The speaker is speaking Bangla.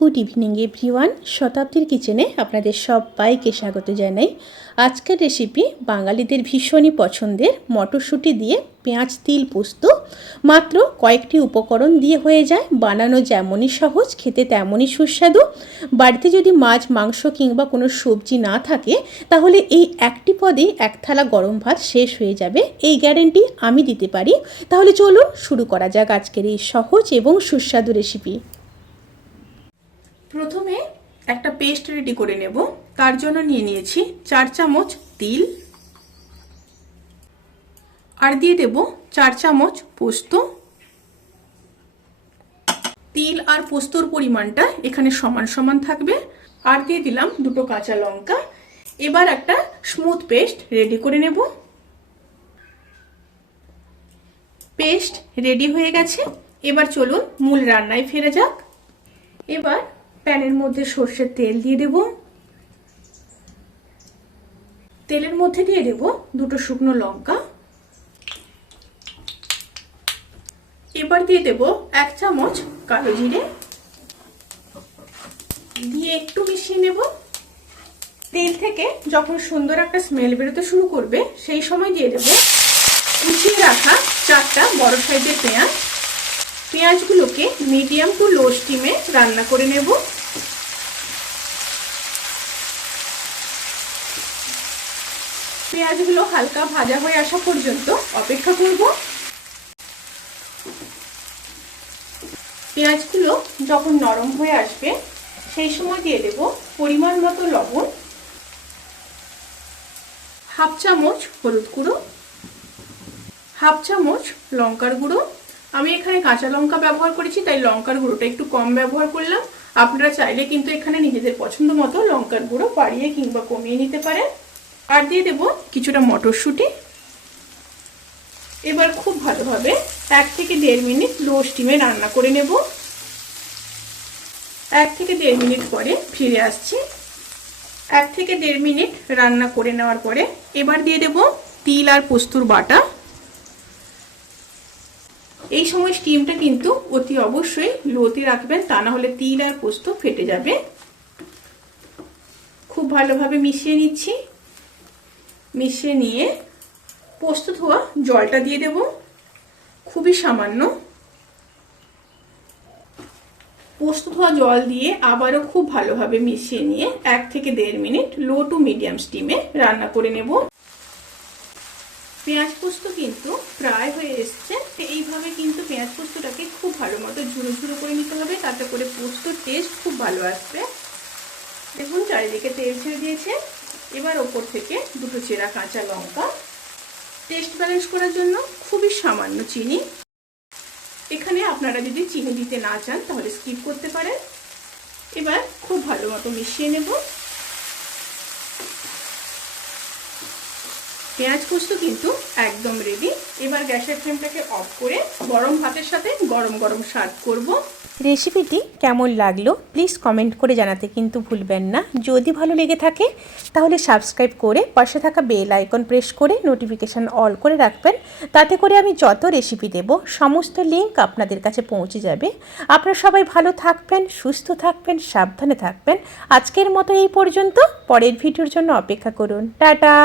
Good evening everyone. শতাব্দীর কিচেনে আপনাদের সবাইকে স্বাগত জানাই। আজকের রেসিপি বাঙালিদের ভীষণই পছন্দের মটরশুঁটি দিয়ে পেঁয়াজ তিল পোস্ত। মাত্র কয়েকটি উপকরণ দিয়ে হয়ে যায়, বানানো যেমনই সহজ, খেতে তেমনই সুস্বাদু। বাড়িতে যদি মাছ মাংস কিংবা কোনো সবজি না থাকে, তাহলে এই একটি পদেই এক থালা গরম ভাত শেষ হয়ে যাবে, এই গ্যারেন্টি আমি দিতে পারি। তাহলে চলুন শুরু করা যাক আজকের এই সহজ এবং সুস্বাদু রেসিপি। প্রথমে একটা পেস্ট রেডি করে নেব। তার জন্য নিয়ে নিয়েছি 4 চামচ তিল, আর দিয়ে দেব 4 চামচ পোস্ত। তিল আর পোস্তর পরিমাণটা এখানে সমান সমান থাকবে। আর দিয়ে দিলাম 2 কাঁচা লঙ্কা। এবার একটা স্মুথ পেস্ট রেডি করে নেব। পেস্ট রেডি হয়ে গেছে। এবার চলুন মূল রান্নায় ফিরে যাক। এবার প্যানের মধ্যে সর্ষের তেল দিয়ে দেব। তেলের মধ্যে দিয়ে দেব 2 শুকনো লঙ্কা। এবার দিয়ে দেব 1 চামচ কালো জিরে, দিয়ে একটু মিশিয়ে নেব। তেল থেকে যখন সুন্দর একটা স্মেল বেরোতে শুরু করবে, সেই সময় দিয়ে দেব কুচিয়ে রাখা 4টা বড় সাইজের পেঁয়াজ। পেঁয়াজগুলোকে মিডিয়াম টু লো স্টিমে রান্না করে নেব। পেঁয়াজগুলো হালকা ভাজা হয়ে আসা পর্যন্ত অপেক্ষা করব। পেঁয়াজগুলো যখন নরম হয়ে আসবে, সেই সময় দিয়ে দেব পরিমাণ মতো লবণ, 1/2 চামচ হলুদ গুঁড়ো, 1/2 চামচ লঙ্কার গুঁড়ো। আমি এখানে কাঁচা লঙ্কা ব্যবহার করেছি, তাই লঙ্কার গুঁড়োটা একটু কম ব্যবহার করলাম। আপনারা চাইলে কিন্তু এখানে নিজেদের পছন্দ মতো লঙ্কার গুঁড়ো বাড়িয়ে কিংবা কমিয়ে নিতে পারেন। আর দিয়ে দেব কিছুটা মটরশুঁটি। এবার খুব ভালোভাবে 1 থেকে 1.5 মিনিট লো স্টিমে রান্না করে নেব। 1 থেকে 1.5 মিনিট পরে ফিরে আসছি। 1 থেকে 1.5 মিনিট রান্না করে নেওয়ার পরে এবার দিয়ে দেব তিল আর পোস্তর বাটা। এই সময় স্টিমটা কিন্তু অতি অবশ্যই লোতে রাখবেন, তা না হলে তিল আর পোস্ত ফেটে যাবে। খুব ভালোভাবে মিশিয়ে নিচ্ছি। মিশিয়ে নিয়ে পোস্ত ধোয়া জলটা দিয়ে দেব, খুবই সামান্য। পোস্ত ধোয়া জল দিয়ে আবারও খুব ভালোভাবে মিশিয়ে নিয়ে 1 থেকে 1.5 মিনিট লো টু মিডিয়াম স্টিমে রান্না করে নেব। পেঁয়াজ পোস্ত কিন্তু প্রায় হয়ে এসছে। এইভাবে কিন্তু পেঁয়াজ পোস্তটাকে খুব ভালো মতো ঝুরো ঝুরো করে নিতে হবে, তাতে করে পোস্তর টেস্ট খুব ভালো আসবে। দেখুন চারিদিকে তেল ছেড়ে দিয়েছে। এবার ওপর থেকে 2 চেরা কাঁচা লঙ্কা, টেস্ট ব্যালেন্স করার জন্য খুবই সামান্য চিনি। এখানে আপনারা যদি চিনি দিতে না চান তাহলে স্কিপ করতে পারেন। এবার খুব ভালো মতো মিশিয়ে নেব। পেঁয়াজ পোস্ত কিন্তু একদম রেডি। এবার গ্যাসের ফ্লেমটাকে অফ করে গরম ভাতের সাথে গরম গরম সার্ভ করব। রেসিপিটি কেমন লাগলো প্লিজ কমেন্ট করে জানাতে কিন্তু ভুলবেন না। যদি ভালো লেগে থাকে তাহলে সাবস্ক্রাইব করে পাশে থাকা বেল আইকন প্রেস করে নোটিফিকেশান অল করে রাখবেন। তাতে করে আমি যত রেসিপি দেব সমস্ত লিঙ্ক আপনাদের কাছে পৌঁছে যাবে। আপনারা সবাই ভালো থাকবেন, সুস্থ থাকবেন, সাবধানে থাকবেন। আজকের মতো এই পর্যন্ত। পরের ভিডিওর জন্য অপেক্ষা করুন। টাটা।